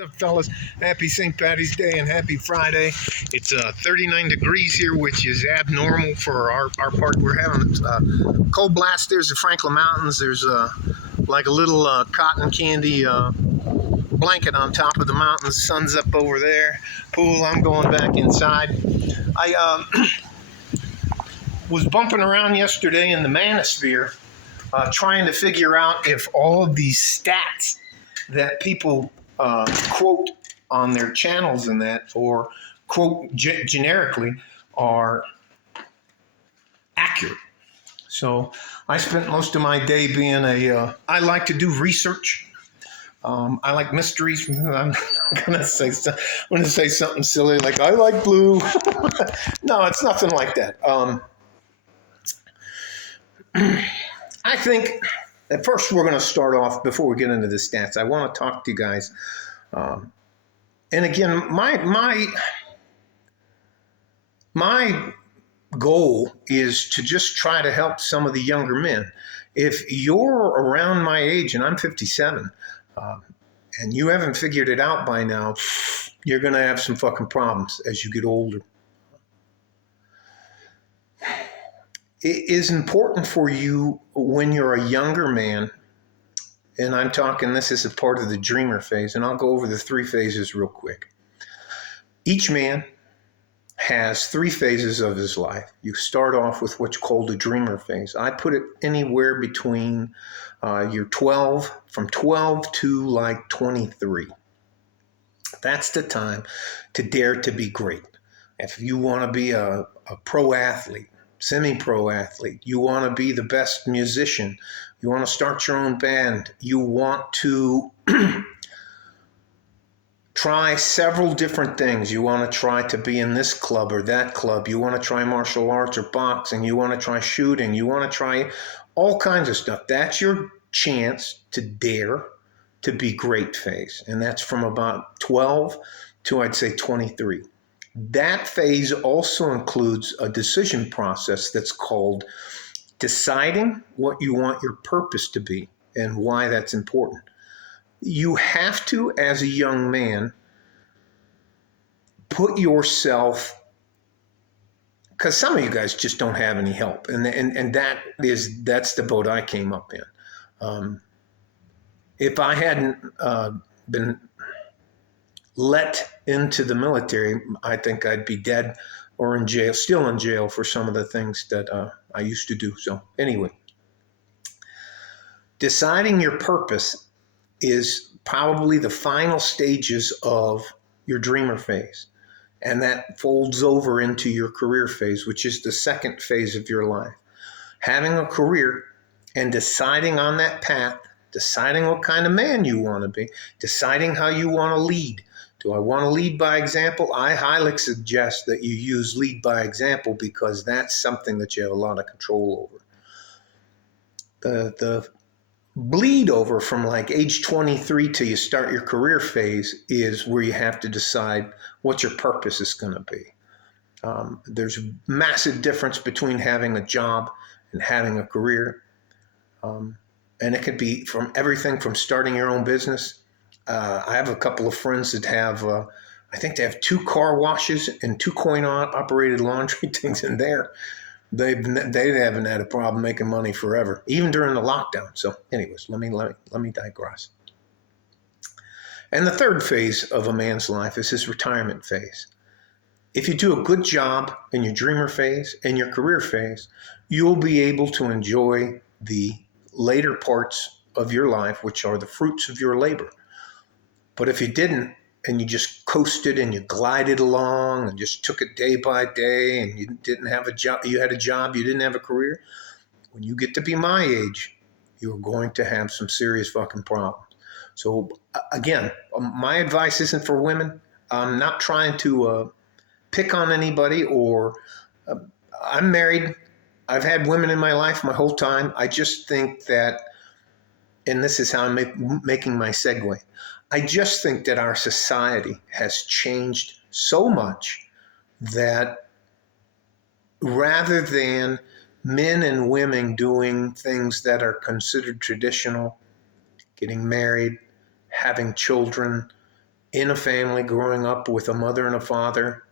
Up, fellas? Happy St. Patty's Day and happy Friday. It's 39 degrees here, which is abnormal for our part. We're having a cold blast. There's the Franklin Mountains. There's like a little cotton candy blanket on top of the mountains. Sun's up over there. Pool. I'm going back inside. I was bumping around yesterday in the manosphere trying to figure out if all of these stats that people quote on their channels and that, or quote generically, are accurate. So I spent most of my day being I like to do research. I like mysteries. I'm gonna say something silly like I like blue. No, it's nothing like that. I think at first we're going to start off before we get into the stats. I want to talk to you guys. And again, my goal is to just try to help some of the younger men. If you're around my age, and I'm 57, and you haven't figured it out by now, you're going to have some fucking problems as you get older. It is important for you when you're a younger man, and I'm talking, this is a part of the dreamer phase, and I'll go over the 3 phases real quick. Each man has 3 phases of his life. You start off with what's called a dreamer phase. I put it anywhere between you're 12, from 12 to like 23. That's the time to dare to be great. If you want to be a pro athlete, semi-pro athlete, you want to be the best musician, you want to start your own band, you want to try several different things, you want to try to be in this club or that club, you want to try martial arts or boxing, you want to try shooting, you want to try all kinds of stuff. That's your chance to dare to be great phase. And that's from about 12 to I'd say 23. That phase also includes a decision process that's called deciding what you want your purpose to be and why that's important. You have to, as a young man, put yourself, because some of you guys just don't have any help, and that's the boat I came up in. If I hadn't been let into the military, I think I'd be dead or in jail, still in jail for some of the things that I used to do. So anyway, deciding your purpose is probably the final stages of your dreamer phase. And that folds over into your career phase, which is the second phase of your life. Having a career and deciding on that path, deciding what kind of man you want to be, deciding how you want to lead. Do I want to lead by example? I highly suggest that you use lead by example because that's something that you have a lot of control over. The bleed over from like age 23 till you start your career phase is where you have to decide what your purpose is going to be. There's a massive difference between having a job and having a career. And it could be from everything from starting your own business. I have a couple of friends that have, I think they have 2 car washes and 2 coin-operated laundry things in there. They haven't had a problem making money forever, even during the lockdown. So anyways, let me digress. And the third phase of a man's life is his retirement phase. If you do a good job in your dreamer phase and your career phase, you'll be able to enjoy the later parts of your life, which are the fruits of your labor. But if you didn't, and you just coasted and you glided along and just took it day by day and you didn't have a job, you had a job, you didn't have a career, when you get to be my age, you're going to have some serious fucking problems. So again, my advice isn't for women. I'm not trying to pick on anybody or I'm married. I've had women in my life my whole time. I just think that, and this is how I'm making my segue, I just think that our society has changed so much that rather than men and women doing things that are considered traditional, getting married, having children, in a family, growing up with a mother and a father.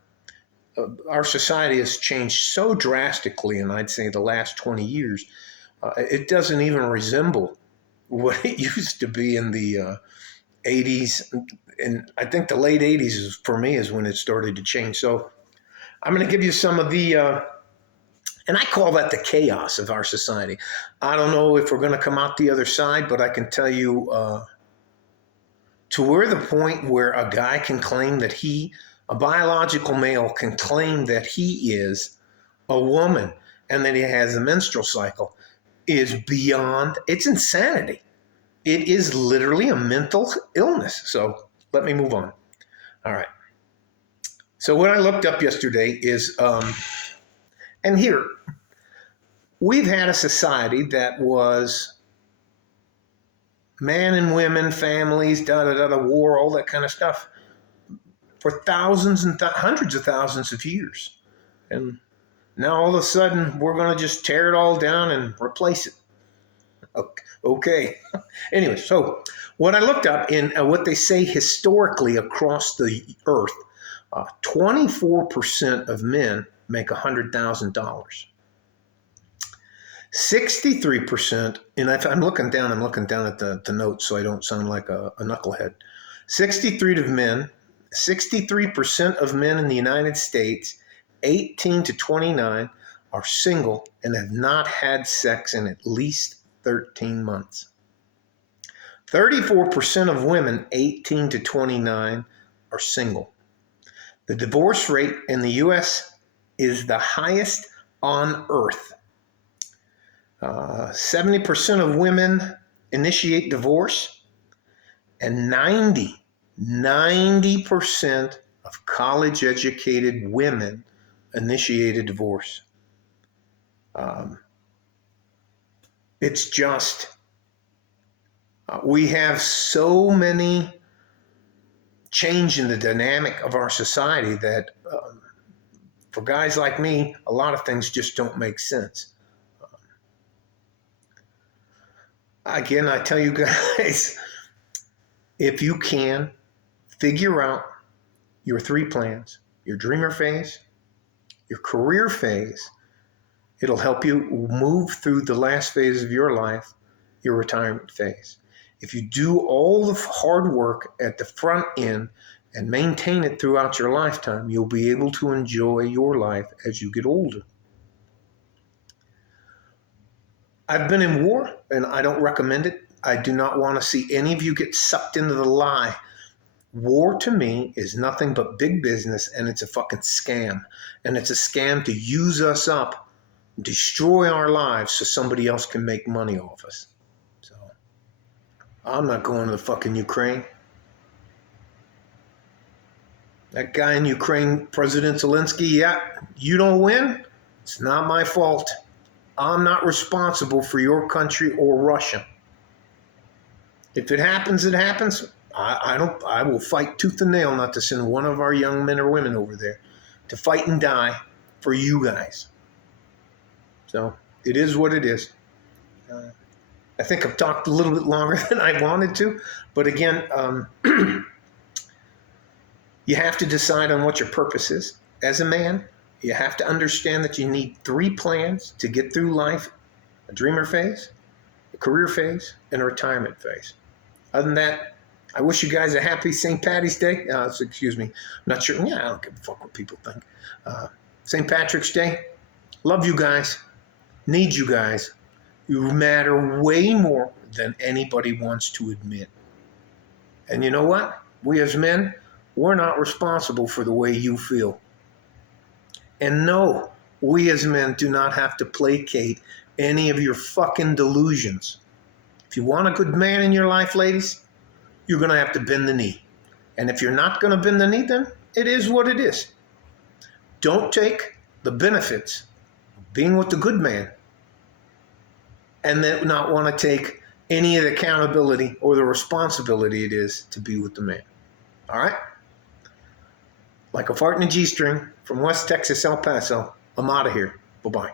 Our society has changed so drastically, and I'd say the last 20 years, it doesn't even resemble what it used to be in the 80s. And I think the late 80s is, for me, is when it started to change. So I'm going to give you some of the, and I call that the chaos of our society. I don't know if we're going to come out the other side, but I can tell you to where the point where a guy can claim that a biological male can claim that he is a woman and that he has a menstrual cycle is beyond, it's insanity. It is literally a mental illness. So let me move on. All right. So what I looked up yesterday is, and here, we've had a society that was man and women, families, war, all that kind of stuff for thousands and hundreds of thousands of years. And now all of a sudden we're going to just tear it all down and replace it. Okay. Anyway, so what I looked up in what they say historically across the earth, 24% of men make $100,000. 63%, and if I'm looking down at the notes so I don't sound like a knucklehead. 63% of men in the United States, 18 to 29, are single and have not had sex in at least 13 months. 34% of women, 18 to 29, are single. The divorce rate in the U.S. is the highest on earth. 70% of women initiate divorce, and 90% of college-educated women initiate a divorce. It's just, we have so many change in the dynamic of our society that for guys like me, a lot of things just don't make sense. Again, I tell you guys, if you can figure out your 3 plans, your dreamer phase, your career phase, it'll help you move through the last phase of your life, your retirement phase. If you do all the hard work at the front end and maintain it throughout your lifetime, you'll be able to enjoy your life as you get older. I've been in war, and I don't recommend it. I do not want to see any of you get sucked into the lie. War to me is nothing but big business, and it's a fucking scam. And it's a scam to use us up, destroy our lives so somebody else can make money off us. So I'm not going to the fucking Ukraine. That guy in Ukraine, President Zelensky, yeah, you don't win, it's not my fault. I'm not responsible for your country or Russia. If it happens, it happens. I will fight tooth and nail not to send one of our young men or women over there to fight and die for you guys. So it is what it is. I think I've talked a little bit longer than I wanted to, but again, you have to decide on what your purpose is. As a man, you have to understand that you need 3 plans to get through life: a dreamer phase, a career phase, and a retirement phase. Other than that, I wish you guys a happy St. Patty's Day. Excuse me. I'm not sure. Yeah, I don't give a fuck what people think. St. Patrick's Day. Love you guys. Need you guys. You matter way more than anybody wants to admit. And you know what? We as men, we're not responsible for the way you feel. And no, we as men do not have to placate any of your fucking delusions. If you want a good man in your life, ladies, you're going to have to bend the knee. And if you're not going to bend the knee, then it is what it is. Don't take the benefits of being with the good man and then not want to take any of the accountability or the responsibility it is to be with the man. All right? Like a fart in a G-string from West Texas, El Paso, I'm out of here. Bye-bye.